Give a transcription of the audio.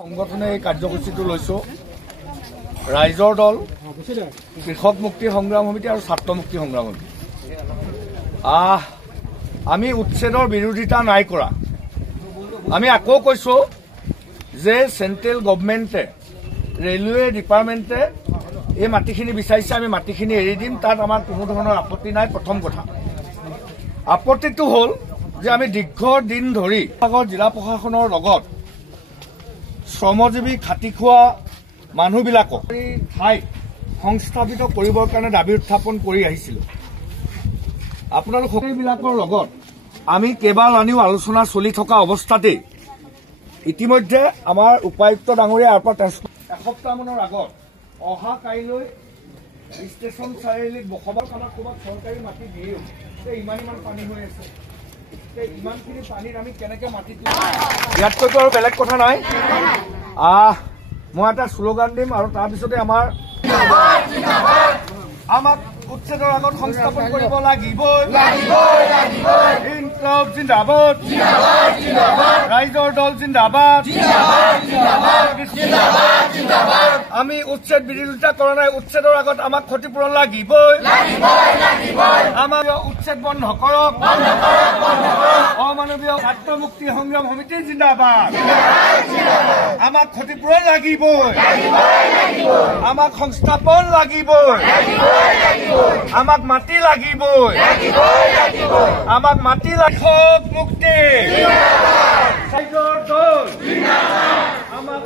সংগঠনে এই কাৰ্যসূচীটো লৈছো ৰাইজৰ দল কৃষক মুক্তি সংগ্ৰাম সমিতি আৰু ছাত্ৰ মুক্তি সংগ্ৰাম সমিতি আমি উচ্ছেদৰ বিৰোধিতা নাই কৰা আমি আকৌ কৈছো যে সেন্ট্ৰেল গভৰ্ণমেণ্টে ৰেলৱে ডিপাৰ্টমেণ্টে এই মাটিখিনি বিচাৰিছে আমি মাটিখিনি এৰি দিম তাত আমাৰ কোনো ধৰণৰ আপত্তি নাই প্ৰথম কথা আপত্তিটো হ'ল যে আমি দীৰ্ঘ দিন ধৰি জিলা প্ৰশাসনৰ লগত শ্ৰমজীৱী খাটি খোৱা মানুহবিলাকক ঠাই সংস্থাপিত কৰিবৰ কাৰণে দাবী উত্থাপন কৰি আহিছিলোঁ আপোনালোক সকলোবিলাকৰ লগত আমি কেইবালানিও আলোচনা চলি থকা অৱস্থাতেই ইতিমধ্যে আমাৰ উপায়ুক্ত ডাঙৰীয়া এসপ্তাহমানৰ আগত অহা কাইলৈ ষ্টেচন চাৰিআলিত বসবাস আমাক ক'ৰবাত চৰকাৰী মাটি দিয়েও ইমান পানী হৈ আছে ইমানখিনি পানীত আমি কেনেকৈ মাটি ইয়াতকৈতো আৰু বেলেগ কথা নাই মই এটা শ্লোগান দিম আৰু তাৰপিছতে আমাক উচ্ছেদৰ আগত সংস্থাপন কৰিব লাগিবই ইনকলাব জিন্দাবাদ ৰাইজৰ দল জিন্দাবাদ আমি উচ্ছেদ বিৰোধিতা কৰা নাই উচ্ছেদৰ আগত আমাক ক্ষতিপূৰণ লাগিবই আমাৰ উচ্ছেদ বন্ধ কৰক অমানৱীয় ছাত্ৰ মুক্তি সংগ্ৰাম সমিতি জিন্দাবাদ আমাক ক্ষতিপূৰণ লাগিবই আমাক সংস্থাপন লাগিবই আমাক মাটি লাগিবই আমাক মাটি কৃষক মুক্তি আমাক